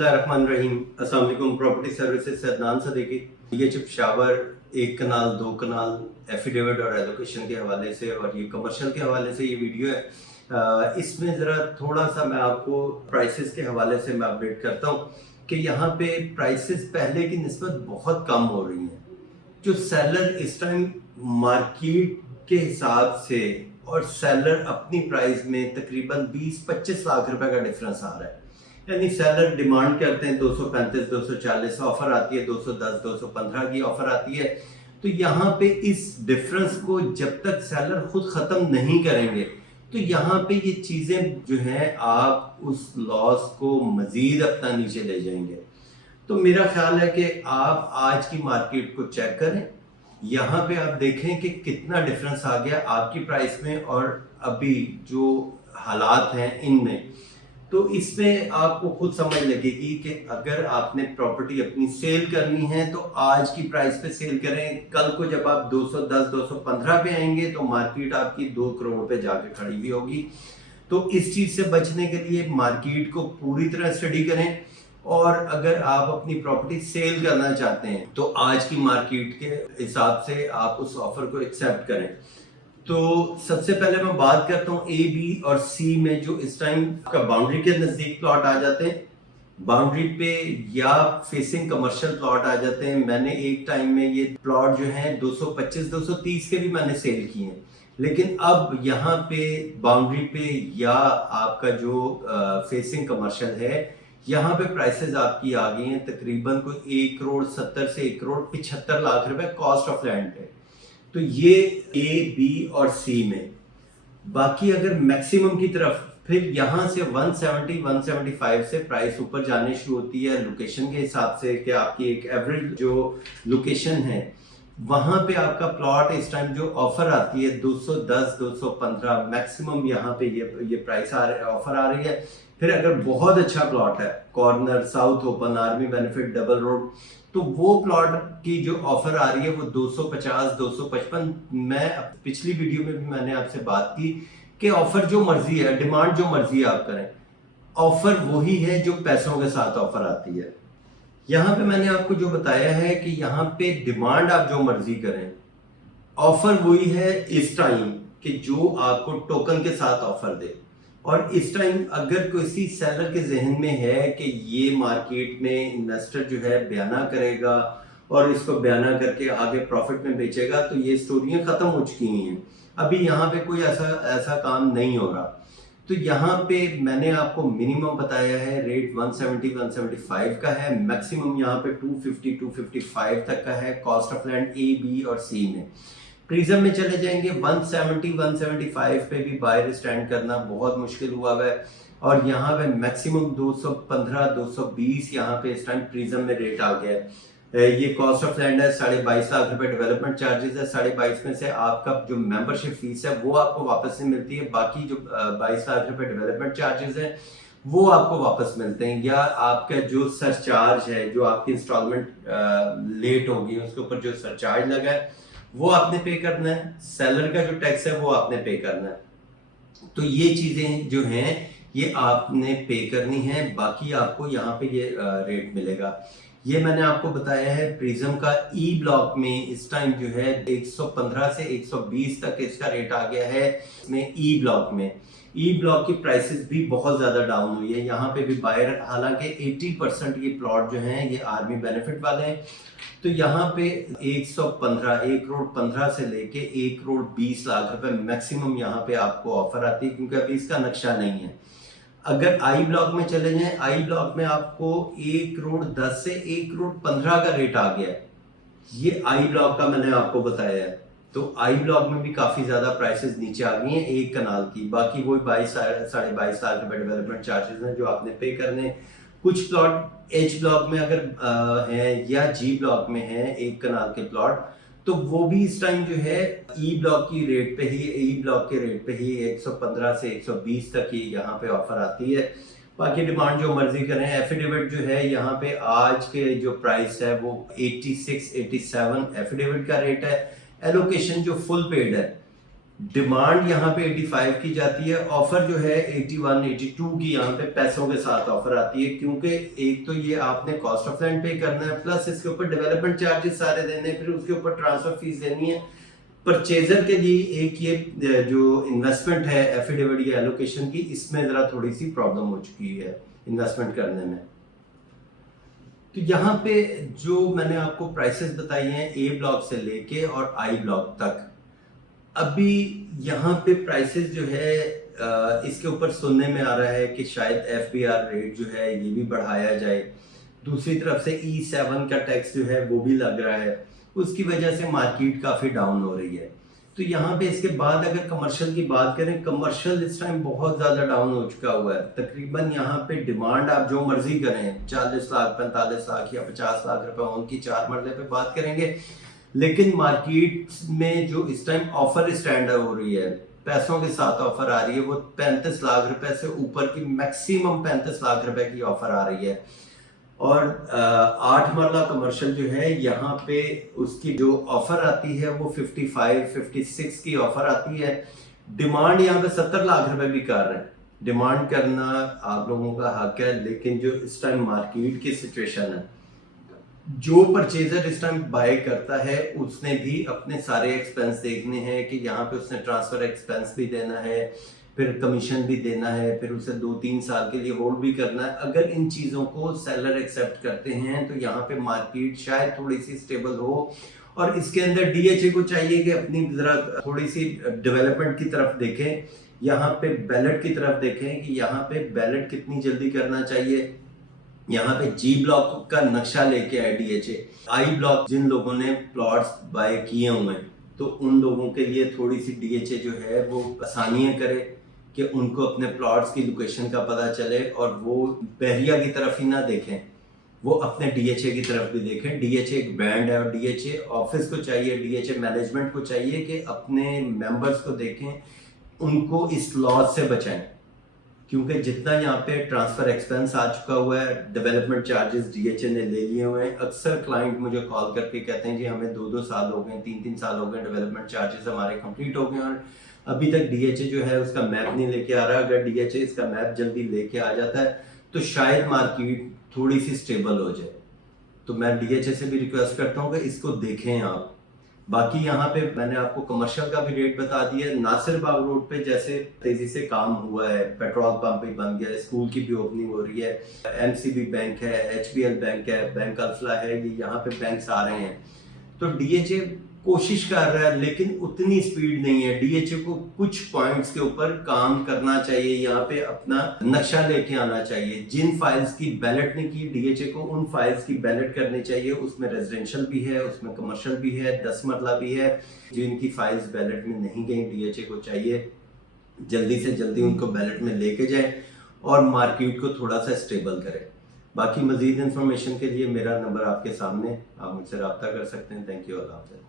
बिस्मिल्लाहिर्रहमानिर्रहीम। अस्सलाम वालेकुम। प्रॉपर्टी सर्विसेज से अदनान सदीकी। ये जब शावर, एक कनाल, दो कनाल, एफिडेविट और एलोकेशन के हवाले से और ये कमर्शियल के हवाले से ये वीडियो है। इसमें ज़रा थोड़ा सा मैं आपको प्राइसेस के हवाले से मैं अपडेट करता हूँ कि यहाँ पे प्राइसेस पहले की निस्बत बहुत कम हो रही हैं। जो सेलर इस टाइम मार्केट के हिसाब से और सेलर अपनी प्राइस में तकरीबन 20-25 लाख रुपए का डिफरेंस आ रहा है। यानी सेलर डिमांड करते हैं 235, 240, ऑफर आती है 210, 215 की ऑफर आती है। तो यहाँ पे इस डिफरेंस को जब तक सेलर खुद ख़त्म नहीं करेंगे तो यहाँ पे ये चीज़ें जो हैं आप उस लॉस को मज़ीद अपना नीचे ले जाएंगे। तो मेरा ख्याल है कि आप आज की मार्केट को चेक करें, यहाँ पे आप देखें कि कितना डिफरेंस आ गया आपकी प्राइस में और अभी जो हालात हैं इनमें। तो इसमें आपको खुद समझ लगेगी कि अगर आपने प्रॉपर्टी अपनी सेल करनी है तो आज की प्राइस पे सेल करें। कल को जब आप 210, 215 पे आएंगे तो मार्केट आपकी 2 करोड़ पे जाके खड़ी हुई होगी। तो इस चीज़ से बचने के लिए मार्केट को पूरी तरह स्टडी करें और अगर आप अपनी प्रॉपर्टी सेल करना चाहते हैं तो आज की मार्केट के हिसाब से आप उस ऑफर को एक्सेप्ट करें। तो सबसे पहले मैं बात करता हूँ ए, बी और सी में जो इस टाइम का बाउंड्री के नज़दीक प्लॉट आ जाते हैं, बाउंड्री पे या फेसिंग कमर्शियल प्लॉट आ जाते हैं। मैंने एक टाइम में ये प्लॉट जो है 225, 230 के भी मैंने सेल किए हैं, लेकिन अब यहाँ पे बाउंड्री पे या आपका जो फेसिंग कमर्शियल है यहाँ पे प्राइसेस आपकी आ गई हैं तकरीबन कोई 1 करोड़ 70 से 1 करोड़ 75 लाख रुपए कॉस्ट ऑफ लैंड पे। तो ये ए, बी और सी में। बाकी अगर मैक्सिमम की तरफ फिर यहाँ से 170, 175 से प्राइस ऊपर जाने शुरू होती है लोकेशन के हिसाब से कि आपकी एक एवरेज जो लोकेशन है वहाँ पे आपका प्लॉट इस टाइम जो ऑफर आती है 210, 215 मैक्सिमम यहाँ पे ये प्राइस ऑफर आ रही है। फिर अगर बहुत अच्छा प्लॉट है corner, south open, army benefit, double road, तो वो प्लॉट की जो ऑफर आ रही है वो 250, 255। मैं पिछली वीडियो में भी मैंने आपसे बात की कि ऑफर जो मर्जी है, डिमांड जो मर्जी आप करें, ऑफर वही है जो पैसों के साथ ऑफर आती है। यहाँ पे मैंने आपको जो बताया है कि यहाँ पे डिमांड आप जो मर्जी करें, ऑफर वही है इस टाइम कि जो आपको टोकन के साथ ऑफर दे। और इस टाइम अगर किसी सेलर के जहन में है कि ये मार्केट में इन्वेस्टर जो है बयाना करेगा और इसको बयाना करके आगे प्रॉफिट में बेचेगा, तो ये स्टोरियां खत्म हो चुकी हैं। अभी यहाँ पे कोई ऐसा काम नहीं हो रहा। तो यहाँ पे मैंने आपको मिनिमम बताया है रेट 170, 175 का है, मैक्सिमम यहाँ पे 250, 255 तक का है cost of land A, B और सी में। प्रिज्म में चले जाएंगे 170, 175 पे भी बायर स्टैंड करना बहुत मुश्किल हुआ है और यहाँ पे मैक्सिमम 215, 220 यहाँ पे इस टाइम प्रिज्म में रेट आ गया है। ये कॉस्ट ऑफ लैंड है 22.5 लाख रुपए, डेवलपमेंट चार्जेस है 22.5 में से आपका जो मेंबरशिप फीस है वो आपको वापस से मिलती है। बाकी जो 22 लाख रुपए डेवलपमेंट चार्जेस है वो आपको वापस मिलते हैं, या आपका जो सरचार्ज है, जो आपकी इंस्टॉलमेंट लेट होगी उसके ऊपर जो सरचार्ज लगा है वो आपने पे करना है। सेलर का जो टैक्स है वो आपने पे करना है। तो ये चीजें जो हैं ये आपने पे करनी है। बाकी आपको यहाँ पे ये रेट मिलेगा। ये मैंने आपको बताया है प्रिज्म का ई ब्लॉक में इस टाइम जो है 115 से 120 तक इसका रेट आ गया है। इसमें ई ब्लॉक में ई ब्लॉक की प्राइसेस भी बहुत ज्यादा डाउन हुई है। यहाँ पे भी बायर, हालांकि 80% ये प्लॉट जो हैं ये आर्मी बेनिफिट वाले हैं। तो यहाँ पे 115, 1 करोड़ 15 से लेके 1 करोड़ 20 लाख रुपए मैक्सिमम यहाँ पे आपको ऑफर आती है, क्योंकि अभी इसका नक्शा नहीं है। अगर आई ब्लॉक में चले जाएं, आई ब्लॉक में आपको 1 करोड़ 10 से 1 करोड़ 15 का रेट आ गया है। ये आई ब्लॉक का मैंने आपको बताया है। तो आई ब्लॉक में भी काफी ज्यादा प्राइसेस नीचे आ गई हैं एक कनाल की। बाकी वही 22 लाख रुपए डेवलपमेंट चार्जेस हैं जो आपने पे करने। कुछ प्लॉट एच ब्लॉक में अगर हैं या जी ब्लॉक में हैं 1 कनाल के प्लॉट, तो वो भी इस टाइम जो है ई ब्लॉक की रेट पे ही, ई ब्लॉक के रेट पे ही 115 से 120 तक ही यहाँ पे ऑफर आती है। बाकी डिमांड जो मर्जी करें। एफिडेविट जो है यहाँ पे आज के जो प्राइस है वो 86, 87 एफिडेविट का रेट है। एलोकेशन जो फुल पेड है डिमांड यहाँ पे 85 की जाती है, ऑफर जो है 81 82 की यहाँ पे पैसों के साथ ऑफर आती है, क्योंकि एक तो ये आपने कॉस्ट ऑफ लैंड पे करना है, प्लस इसके ऊपर डेवलपमेंट चार्जेस सारे देने हैं, फिर उसके ऊपर ट्रांसफर फीस देनी है। परचेजर के लिए एक ये जो इन्वेस्टमेंट है एफिडेविट या एलोकेशन की, इसमें जरा थोड़ी सी प्रॉब्लम हो चुकी है इन्वेस्टमेंट करने में। तो यहाँ पे जो मैंने आपको प्राइसेस बताई हैं ए ब्लॉक से लेके और आई ब्लॉक तक, अभी यहाँ पे प्राइसेस जो है इसके ऊपर सुनने में आ रहा है कि शायद FBR रेट जो है ये भी बढ़ाया जाए। दूसरी तरफ से E7 का टैक्स जो है वो भी लग रहा है, उसकी वजह से मार्केट काफ़ी डाउन हो रही है। तो यहाँ पे इसके बाद अगर कमर्शियल की बात करें, कमर्शियल इस टाइम बहुत ज़्यादा डाउन हो चुका हुआ है। तकरीबन यहाँ पे डिमांड आप जो मर्जी करें, 40 लाख 45 लाख या 50 लाख रुपए उनकी 4 मरले पे बात करेंगे, लेकिन मार्केट में जो इस टाइम ऑफर स्टैंड हो रही है, पैसों के साथ ऑफर आ रही है, वो 35 लाख रुपए से ऊपर की, मैक्सिमम 35 लाख रुपए की ऑफर आ रही है। और 8 मरला कमर्शियल जो है यहाँ पे उसकी जो ऑफर आती है वो 55 56 की ऑफर आती है। डिमांड यहाँ पे 70 लाख रुपए भी कर रहे हैं। डिमांड करना आप लोगों का हक है, लेकिन जो इस टाइम मार्केट की सिचुएशन है, जो परचेजर इस टाइम बाय करता है उसने भी अपने सारे एक्सपेंस देखने हैं कि यहाँ पे उसने ट्रांसफर एक्सपेंस भी देना है, फिर कमीशन भी देना है, फिर उसे 2-3 साल के लिए होल्ड भी करना है। अगर इन चीज़ों को सेलर एक्सेप्ट करते हैं तो यहाँ पे मार्केट शायद थोड़ी सी स्टेबल हो। और इसके अंदर DHA को चाहिए कि अपनी जरा थोड़ी सी डेवलपमेंट की तरफ देखें, यहाँ पे बैलेट की तरफ देखें कि यहाँ पे बैलेट कितनी जल्दी करना चाहिए। यहाँ पे G ब्लॉक का नक्शा लेके आए DHA। I ब्लॉक जिन लोगों ने प्लॉट्स बाय किए हुए हैं, तो उन लोगों के लिए थोड़ी सी DHA जो है वो आसानियां करे कि उनको अपने प्लॉट्स की लोकेशन का पता चले और वो बहरिया की तरफ ही ना देखें, वो अपने DHA की तरफ भी देखें। DHA एक ब्रांड है और DHA ऑफिस को चाहिए, DHA मैनेजमेंट को चाहिए कि अपने मेंबर्स को देखें, उनको इस लॉस से बचाएं, क्योंकि जितना यहाँ पे ट्रांसफर एक्सपेंस आ चुका हुआ है, डेवलपमेंट चार्जेस DHA ने ले लिए हुए हैं। अक्सर क्लाइंट मुझे कॉल करके कहते हैं जी हमें 2-2 साल हो गए, 3-3 साल हो गए, डेवलपमेंट चार्जेस हमारे कंप्लीट हो गए और अभी तक DHA जो है उसका मैप नहीं लेके आ रहा। अगर DHA इसका मैप जल्दी लेके आ जाता है तो शायद मार्केट थोड़ी सी स्टेबल हो जाए। तो मैं DHA से भी रिक्वेस्ट करता हूँ कि इसको देखें आप। बाकी यहाँ पे मैंने आपको कमर्शियल का भी रेट बता दिया। नासिर बाग रोड पे जैसे तेजी से काम हुआ है, पेट्रोल पंप भी बन गया है, स्कूल की भी ओपनिंग हो रही है, MCB बैंक है, HBL बैंक है, बैंक अल्फला है, ये यहाँ पे बैंक्स आ रहे हैं। तो DHA कोशिश कर रहा है लेकिन उतनी स्पीड नहीं है। DHA को कुछ पॉइंट्स के ऊपर काम करना चाहिए, यहाँ पे अपना नक्शा लेके आना चाहिए। जिन फाइल्स की बैलेट नहीं की DHA को, उन फाइल्स की बैलेट करनी चाहिए। उसमें रेजिडेंशियल भी है, उसमें कमर्शियल भी है, 10 मरला भी है। जिनकी फाइल्स बैलेट में नहीं गई DHA को चाहिए जल्दी से जल्दी उनको बैलेट में लेके जाए और मार्केट को थोड़ा सा स्टेबल करें। बाकी मजीद इंफॉर्मेशन के लिए मेरा नंबर आपके सामने, आप मुझसे रब्ता कर सकते हैं। थैंक यू, अल्लाह हाफ़िज़।